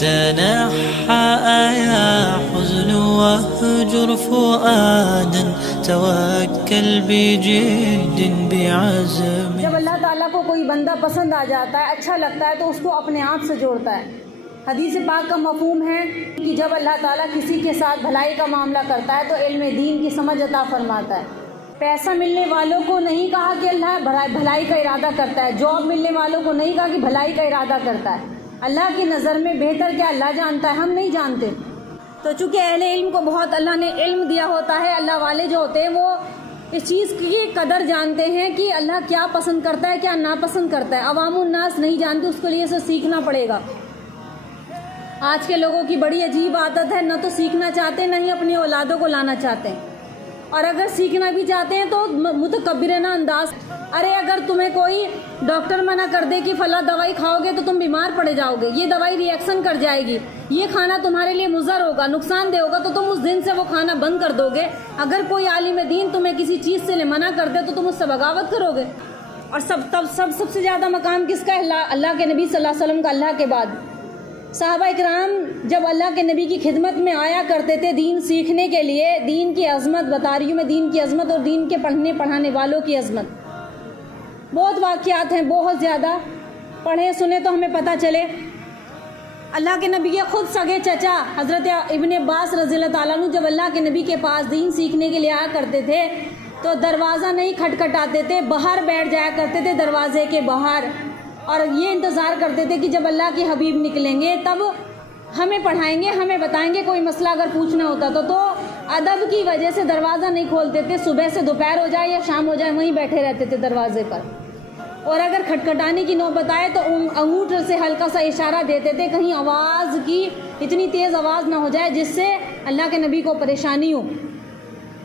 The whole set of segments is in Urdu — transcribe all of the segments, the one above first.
تنحى يا حزن واهجر فؤادا توكل بجد بعزم. جب اللہ تعالیٰ کو کوئی بندہ پسند آ جاتا ہے، اچھا لگتا ہے، تو اس کو اپنے آپ سے جوڑتا ہے. حدیث پاک کا مفہوم ہے کہ جب اللہ تعالیٰ کسی کے ساتھ بھلائی کا معاملہ کرتا ہے تو علم دین کی سمجھ عطا فرماتا ہے. پیسہ ملنے والوں کو نہیں کہا کہ اللہ بھلائی کا ارادہ کرتا ہے، جاب ملنے والوں کو نہیں کہا کہ بھلائی کا ارادہ کرتا ہے. اللہ کی نظر میں بہتر کیا اللہ جانتا ہے، ہم نہیں جانتے. تو چونکہ اہل علم کو بہت اللہ نے علم دیا ہوتا ہے، اللہ والے جو ہوتے ہیں وہ اس چیز کی قدر جانتے ہیں کہ اللہ کیا پسند کرتا ہے، کیا ناپسند کرتا ہے. عوام الناس نہیں جانتے، اس کے لیے اسے سیکھنا پڑے گا. آج کے لوگوں کی بڑی عجیب عادت ہے، نہ تو سیکھنا چاہتے نہ ہی اپنی اولادوں کو لانا چاہتے ہیں، اور اگر سیکھنا بھی چاہتے ہیں تو متکبرانہ انداز. ارے اگر تمہیں کوئی ڈاکٹر منع کر دے کہ فلاں دوائی کھاؤ گے تو تم بیمار پڑے جاؤ گے، یہ دوائی ری ایکشن کر جائے گی، یہ کھانا تمہارے لیے مضر ہوگا، نقصان دہ ہوگا، تو تم اس دن سے وہ کھانا بند کر دو گے. اگر کوئی عالم دین تمہیں کسی چیز سے منع کر دے تو تم اس سے بغاوت کرو گے. اور سب سے زیادہ مقام کس کا ہے؟ اللہ کے نبی صلی اللہ علیہ وسلم کا. اللہ کے بعد صحابہ اکرام جب اللہ کے نبی کی خدمت میں آیا کرتے تھے دین سیکھنے کے لیے، دین کی عظمت بتا رہی ہوں میں، دین کی عظمت اور دین کے پڑھنے پڑھانے والوں کی عظمت. بہت واقعات ہیں، بہت زیادہ پڑھے سنے تو ہمیں پتہ چلے. اللہ کے نبی کے خود سگے چچا حضرت ابن عباس رضی اللہ تعالیٰ عنہ جب اللہ کے نبی کے پاس دین سیکھنے کے لیے آیا کرتے تھے تو دروازہ نہیں کھٹکھٹاتے تھے، باہر بیٹھ جایا کرتے تھے دروازے کے باہر، اور یہ انتظار کرتے تھے کہ جب اللہ کے حبیب نکلیں گے تب ہمیں پڑھائیں گے، ہمیں بتائیں گے. کوئی مسئلہ اگر پوچھنا ہوتا تو ادب کی وجہ سے دروازہ نہیں کھولتے تھے. صبح سے دوپہر ہو جائے یا شام ہو جائے وہیں بیٹھے رہتے تھے دروازے پر، اور اگر کھٹکھٹانے کی نوبت آئے تو انگوٹھ سے ہلکا سا اشارہ دیتے تھے کہیں آواز کی اتنی تیز آواز نہ ہو جائے جس سے اللہ کے نبی کو پریشانی ہو.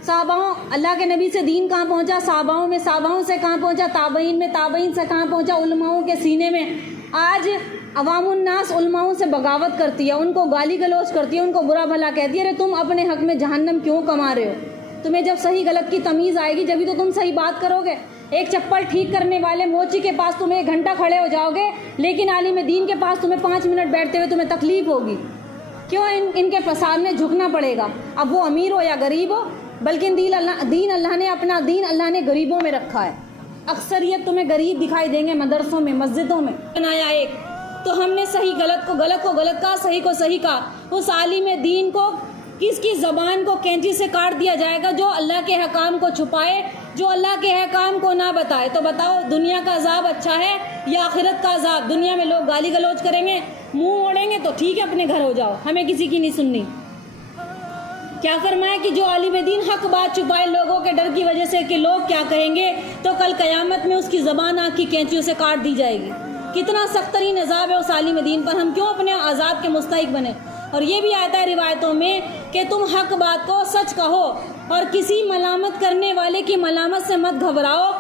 صحاباؤں اللہ کے نبی سے دین کہاں پہنچا؟ صحاباؤں میں، صحاباؤں سے کہاں پہنچا؟ تابعین میں، تابعین سے کہاں پہنچا؟ علماؤں کے سینے میں. آج عوام الناس علماؤں سے بغاوت کرتی ہے، ان کو گالی گلوچ کرتی ہے، ان کو برا بھلا کہتی ہے. ارے تم اپنے حق میں جہنم کیوں کما رہے ہو؟ تمہیں جب صحیح غلط کی تمیز آئے گی جبھی تو تم صحیح بات کرو گے. ایک چپل ٹھیک کرنے والے موچی کے پاس تم 1 گھنٹہ کھڑے ہو جاؤ گے، لیکن عالم دین کے پاس تمہیں 5 منٹ بیٹھتے ہوئے تمہیں تکلیف ہوگی. کیوں؟ ان کے سامنے جھکنا پڑے گا. اب وہ امیر ہو یا غریب ہو، بلکہ دین اللہ نے اپنا دین اللہ نے غریبوں میں رکھا ہے. اکثریت تمہیں غریب دکھائی دیں گے مدرسوں میں، مسجدوں میں. بنایا ایک تو ہم نے صحیح غلط کو غلط کہا، صحیح کو صحیح کہا. اس عالم دین کو کس کی زبان کو کینچی سے کاٹ دیا جائے گا جو اللہ کے حکام کو چھپائے، جو اللہ کے حکام کو نہ بتائے. تو بتاؤ دنیا کا عذاب اچھا ہے یا آخرت کا عذاب؟ دنیا میں لوگ گالی گلوچ کریں گے، منہ موڑیں گے تو ٹھیک ہے اپنے گھر ہو جاؤ، ہمیں کسی کی نہیں سننی. کیا فرمایا کہ جو عالم دین حق بات چھپائے لوگوں کے ڈر کی وجہ سے کہ لوگ کیا کہیں گے، تو کل قیامت میں اس کی زبان آنکھ کی کینچیوں سے کاٹ دی جائے گی. کتنا سخت ترین عذاب ہے اس عالم دین پر. ہم کیوں اپنے عذاب کے مستحق بنے؟ اور یہ بھی آتا ہے روایتوں میں کہ تم حق بات کو سچ کہو اور کسی ملامت کرنے والے کی ملامت سے مت گھبراؤ،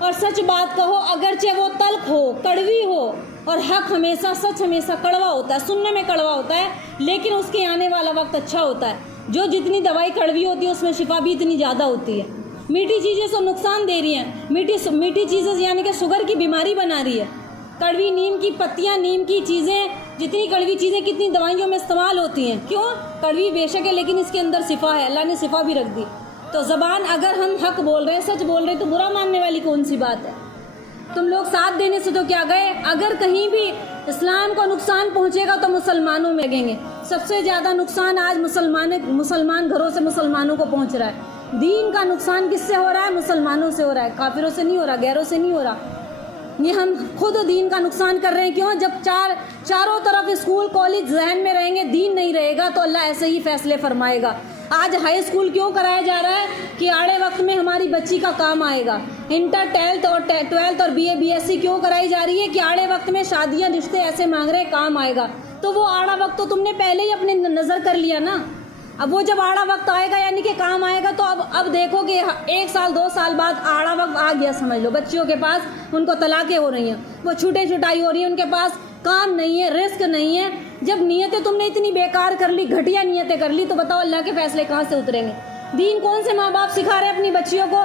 اور سچ بات کہو اگرچہ وہ تلخ ہو، کڑوی ہو. اور حق ہمیشہ، سچ ہمیشہ کڑوا ہوتا ہے، سننے میں کڑوا ہوتا ہے، لیکن اس کے آنے والا وقت اچھا ہوتا ہے. جو جتنی دوائی کڑوی ہوتی ہے اس میں شفا بھی اتنی زیادہ ہوتی ہے. میٹھی چیزیں تو نقصان دے رہی ہیں، میٹھی چیزیں یعنی کہ شوگر کی بیماری بنا رہی ہے. کڑوی نیم کی پتیاں، نیم کی چیزیں، جتنی کڑوی چیزیں کتنی دوائیوں میں استعمال ہوتی ہیں. کیوں؟ کڑوی بے شک ہے لیکن اس کے اندر شفا ہے، اللہ نے شفا بھی رکھ دی. تو زبان اگر ہم حق بول رہے ہیں، سچ بول رہے ہیں، تو برا ماننے والی کون سی بات ہے؟ تم لوگ ساتھ دینے سے تو کیا گئے؟ اگر کہیں بھی اسلام کو نقصان پہنچے گا تو مسلمانوں میں لگیں گے. سب سے زیادہ نقصان آج مسلمان گھروں سے مسلمانوں کو پہنچ رہا ہے. دین کا نقصان کس سے ہو رہا ہے؟ مسلمانوں سے ہو رہا ہے، کافروں سے نہیں ہو رہا، غیروں سے نہیں ہو رہا. یہ ہم خود دین کا نقصان کر رہے ہیں. کیوں؟ جب چاروں طرف اسکول کالج ذہن میں رہیں گے، دین نہیں رہے گا تو اللہ ایسے ہی فیصلے فرمائے گا. آج ہائی اسکول کیوں کرایا جا رہا ہے؟ کہ آڑے وقت میں ہماری بچی کا کام آئے گا. انٹر 12th اور BA کیوں کرائی جا رہی ہے؟ کہ آڑے وقت میں شادیاں رشتے ایسے مانگ رہے کام آئے گا. تو وہ آڑا وقت تو تم نے پہلے ہی اپنے نظر کر لیا نا. اب وہ جب آڑا وقت آئے گا یعنی کہ کام آئے گا، تو اب دیکھو کہ 1 سال 2 سال بعد آڑا وقت آ گیا سمجھ لو. بچیوں کے پاس ان کو طلاقیں ہو رہی ہیں، وہ چھٹائی ہو رہی ہیں، ان کے پاس کام نہیں ہے، رزق نہیں ہے. جب نیتیں تم نے اتنی بیکار کر لی، گھٹیا نیتیں کر لی، تو بتاؤ اللہ کے فیصلے کہاں سے اتریں گے؟ دین کون سے ماں باپ سکھا رہے اپنی بچیوں کو؟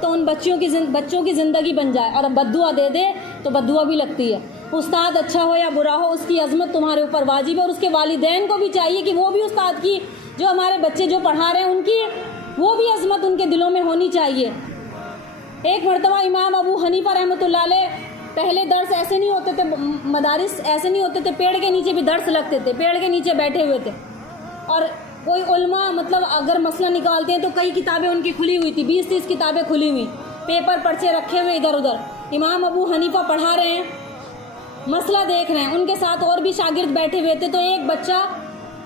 تو ان بچوں کی زندگی بن جائے، اور بد دعا دے دے تو بد دعا بھی لگتی ہے۔ استاد اچھا ہو یا برا ہو، اس کی عظمت تمہارے اوپر واجب ہے، اور اس کے والدین کو بھی چاہیے کہ وہ بھی استاد کی، جو ہمارے بچے جو پڑھا رہے ہیں ان کی وہ بھی عظمت ان کے دلوں میں ہونی چاہیے۔ ایک مرتبہ امام ابو حنیفہ رحمۃ اللہ علیہ، پہلے درس ایسے نہیں ہوتے تھے، مدارس ایسے نہیں ہوتے تھے، پیڑ کے نیچے بھی درس لگتے تھے، پیڑ کے نیچے بیٹھے ہوئے تھے، اور کوئی علماء مطلب اگر مسئلہ نکالتے ہیں تو کئی کتابیں ان کی کھلی ہوئی تھی، 20-30 کتابیں کھلی ہوئی، پیپر پرچے رکھے ہوئے ادھر ادھر، امام ابو حنیفہ پڑھا رہے ہیں، مسئلہ دیکھ رہے ہیں، ان کے ساتھ اور بھی شاگرد بیٹھے ہوئے تھے، تو ایک بچہ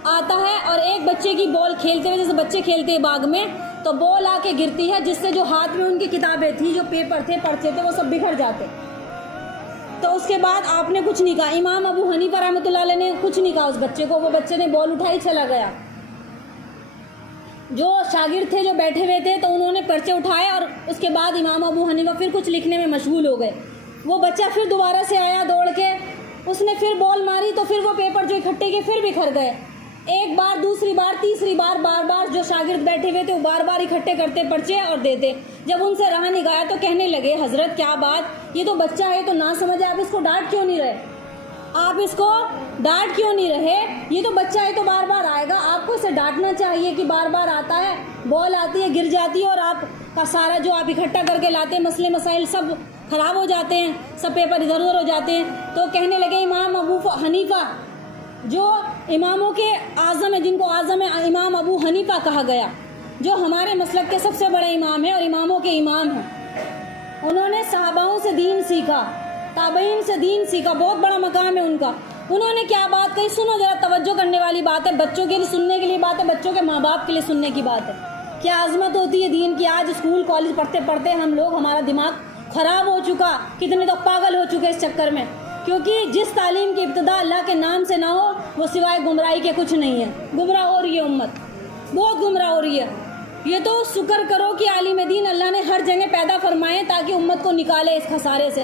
آتا ہے اور ایک بچے کی بال کھیلتے ہوئے، جیسے بچے کھیلتے ہیں باغ میں، تو بال آ کے گرتی ہے، جس سے جو ہاتھ میں ان کی کتابیں تھیں، جو پیپر تھے، پرچے تھے، وہ سب بکھر جاتے۔ تو اس کے بعد آپ نے کچھ نہیں کہا، امام ابو حنیفہ رحمۃ اللہ علیہ نے کچھ نہیں کہا اس بچے کو، وہ بچے نے بال اٹھائی چلا گیا۔ جو شاگرد تھے جو بیٹھے ہوئے تھے، تو انہوں نے پرچے اٹھائے، اور اس کے بعد امام ابو حنیفہ پھر کچھ لکھنے میں مشغول ہو گئے۔ وہ بچہ پھر دوبارہ سے آیا دوڑ کے، اس نے پھر بال ماری، تو پھر وہ پیپر جو اکٹھے کیے پھر بکھر گئے۔ ایک بار، دوسری بار، تیسری بار، بار بار جو شاگرد بیٹھے ہوئے تھے وہ بار بار اکٹھے کرتے پرچے اور دیتے۔ جب ان سے رہا نہیں گیا تو کہنے لگے، حضرت کیا بات، یہ تو بچہ ہے، تو نہ سمجھے، آپ اس کو ڈانٹ کیوں نہیں رہے؟ آپ اس کو ڈانٹ کیوں نہیں رہے؟ یہ تو بچہ ہے، تو بار بار آئے گا، آپ کو اسے ڈانٹنا چاہیے کہ بار بار آتا ہے، بال آتی ہے، گر جاتی ہے، اور آپ کا سارا جو آپ اکٹھا کر کے لاتے ہیں مسئلے مسائل سب خراب ہو جاتے ہیں، سب پیپر ادھر ادھر ہو جاتے ہیں۔ تو کہنے لگے امام ابو حنیفہ جو اماموں کے اعظم ہیں، جن کو اعظم امام ابو حنیفہ کہا گیا، جو ہمارے مسلک کے سب سے بڑے امام ہیں اور اماموں کے امام ہیں، انہوں نے صحاباؤں سے دین سیکھا، تابعین سے دین سیکھا، بہت بڑا مقام ہے ان کا۔ انہوں نے کیا بات کہی، سنو ذرا، توجہ کرنے والی بات ہے، بچوں کے لیے سننے کے لیے بات ہے، بچوں کے ماں باپ کے لیے سننے کی بات ہے۔ کیا عظمت ہوتی ہے دین کی۔ آج اسکول کالج پڑھتے پڑھتے ہم لوگ، ہمارا دماغ خراب ہو چکا، کتنے تو پاگل ہو چکے اس چکر میں، کیونکہ جس تعلیم کی ابتدا اللہ کے نام سے نہ ہو وہ سوائے گمراہی کے کچھ نہیں ہے۔ گمراہ ہو رہی ہے امت، بہت گمراہ ہو رہی ہے۔ یہ تو شکر کرو کہ عالم دین اللہ نے ہر جگہ پیدا فرمائے تاکہ امت کو نکالے اس خسارے سے۔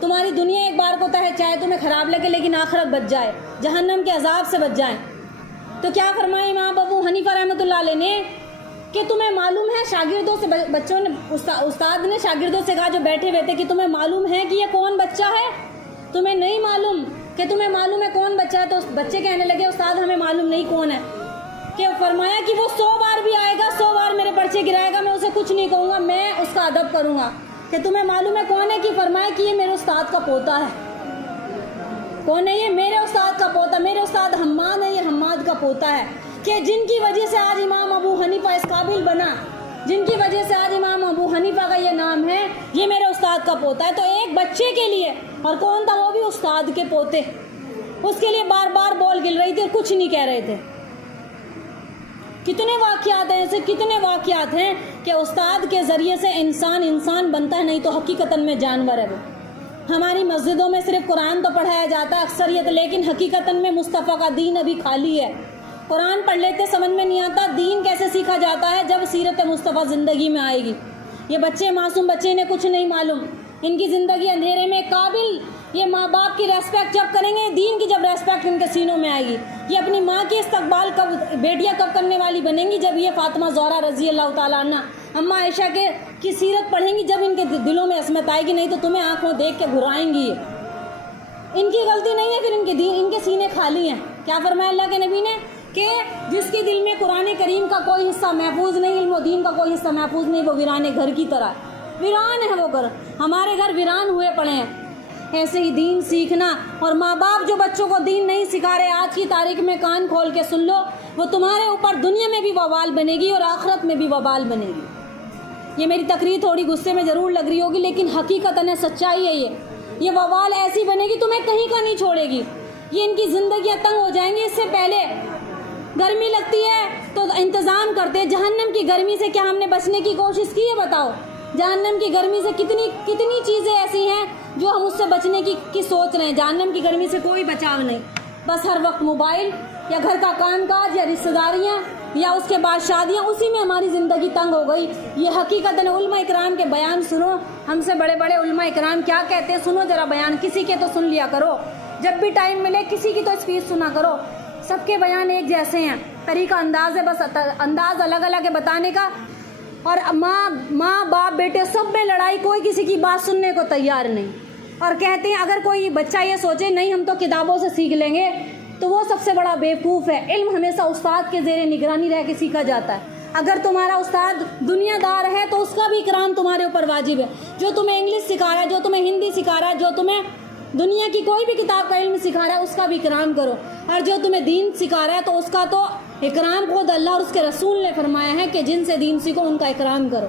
تمہاری دنیا ایک بار کو ہے، چاہے تمہیں خراب لگے، لیکن آخرت بچ جائے، جہنم کے عذاب سے بچ جائیں۔ تو کیا فرمایا امام ابو حنیفہ رحمۃ اللہ علیہ نے کہ تمہیں معلوم ہے، شاگردوں سے بچوں نے، استاد نے شاگردوں سے کہا جو بیٹھے ہوئے تھے کہ تمہیں معلوم ہے کہ یہ کون بچہ ہے؟ تمہیں نہیں معلوم کہ تمہیں معلوم ہے کون بچہ ہے؟ تو بچے کہنے لگے استاد ہمیں معلوم نہیں کون ہے۔ کہ فرمایا کہ وہ 100 بار بھی آئے گا، 100 بار میرے پرچے گرائے گا، میں اسے کچھ نہیں کہوں گا، میں اس کا ادب کروں گا۔ کہ تمہیں معلوم ہے کون ہے؟ کہ فرمایا کہ یہ میرے استاد کا پوتا ہے۔ کون ہے یہ؟ میرے استاد کا پوتا، میرے استاد حماد ہے، یہ حماد کا پوتا ہے، کہ جن کی وجہ سے آج امام ابو حنیفہ اس قابل بنا، جن کی وجہ سے آج امام ابو حنیفہ کا یہ نام ہے، یہ میرے استاد کا پوتا ہے۔ تو ایک بچے کے لیے، اور کون تھا وہ بھی استاد کے پوتے، اس کے لیے بار بار بول گر رہی تھی اور کچھ نہیں کہہ رہے تھے۔ کتنے واقعات ہیں ایسے، کتنے واقعات ہیں کہ استاد کے ذریعے سے انسان بنتا ہے، نہیں تو حقیقتاً میں جانور ہے وہ۔ ہماری مسجدوں میں صرف قرآن تو پڑھایا جاتا ہے اکثریت، لیکن حقیقتاً میں مصطفیٰ کا دین ابھی خالی ہے۔ قرآن پڑھ لیتے سمجھ میں نہیں آتا، دین کیسے سیکھا جاتا ہے جب سیرت مصطفیٰ زندگی میں آئے گی۔ یہ بچے معصوم بچے، انہیں کچھ نہیں معلوم، ان کی زندگی اندھیرے میں قابل۔ یہ ماں باپ کی ریسپیکٹ جب کریں گے، دین کی جب ریسپیکٹ ان کے سینوں میں آئے گی، یہ اپنی ماں کی استقبال کب، بیٹیاں کب کرنے والی بنیں گی؟ جب یہ فاطمہ زہرا رضی اللہ تعالیٰ عنہ، اماں عائشہ کی سیرت پڑھیں گی، جب ان کے دلوں میں عصمت آئے گی، نہیں تو تمہیں آنکھوں دیکھ کے گھرائیں گی۔ ان کی غلطی نہیں ہے، پھر ان کے سینے خالی ہیں۔ کیا فرمایا اللہ کے نبی نے کہ جس کے دل میں قرآن کریم کا کوئی حصہ محفوظ نہیں، علم و دین کا کوئی حصہ محفوظ نہیں، وہ ویرانے گھر کی طرح ہے۔ ویران ہے وہ گھر، ہمارے گھر ویران ہوئے پڑے ہیں۔ ایسے ہی دین سیکھنا، اور ماں باپ جو بچوں کو دین نہیں سکھا رہے، آج کی تاریخ میں کان کھول کے سن لو، وہ تمہارے اوپر دنیا میں بھی وبال بنے گی اور آخرت میں بھی وبال بنے گی۔ یہ میری تقریر تھوڑی غصے میں ضرور لگ رہی ہوگی، لیکن حقیقتاً سچائی ہے یہ وبال ایسی بنے گی تمہیں کہیں کا نہیں چھوڑے گی۔ یہ ان کی زندگیاں تنگ ہو جائیں گی۔ اس سے پہلے گرمی لگتی ہے تو انتظام کرتے، جہنم کی گرمی سے کیا ہم نے بچنے کی کوشش کی ہے؟ بتاؤ، جہنم کی گرمی سے کتنی چیزیں ایسی ہیں جو ہم اس سے بچنے کی سوچ رہے ہیں۔ جہنم کی گرمی سے کوئی بچاؤ نہیں، بس ہر وقت موبائل یا گھر کا کام کاج یا رشتہ داریاں یا اس کے بعد شادیاں، اسی میں ہماری زندگی تنگ ہو گئی۔ یہ حقیقت ہے۔ علماء اکرام کے بیان سنو، ہم سے بڑے بڑے علماء اکرام کیا کہتے ہیں، سنو ذرا بیان، کسی کے تو سن لیا کرو، جب بھی ٹائم ملے کسی کی تو اسپیچ سنا کرو۔ سب کے بیان ایک جیسے ہیں، طریقہ انداز ہے، بس انداز الگ الگ ہے بتانے کا۔ اور ماں باپ بیٹے سب میں لڑائی، کوئی کسی کی بات سننے کو تیار نہیں، اور کہتے ہیں اگر کوئی بچہ یہ سوچے نہیں ہم تو کتابوں سے سیکھ لیں گے تو وہ سب سے بڑا بیوقوف ہے۔ علم ہمیشہ استاد کے زیر نگرانی رہ کے سیکھا جاتا ہے۔ اگر تمہارا استاد دنیا دار ہے تو اس کا بھی اکرام تمہارے اوپر واجب ہے۔ جو تمہیں انگلش سکھا رہا ہے، جو تمہیں ہندی سکھا رہا ہے، جو تمہیں دنیا کی کوئی بھی کتاب کا علم سکھا رہا ہے اس کا بھی اکرام کرو، اور جو تمہیں دین سکھا رہا ہے تو اس کا تو اکرام خود اللہ اور اس کے رسول نے فرمایا ہے کہ جن سے دین سیکھو ان کا اکرام کرو۔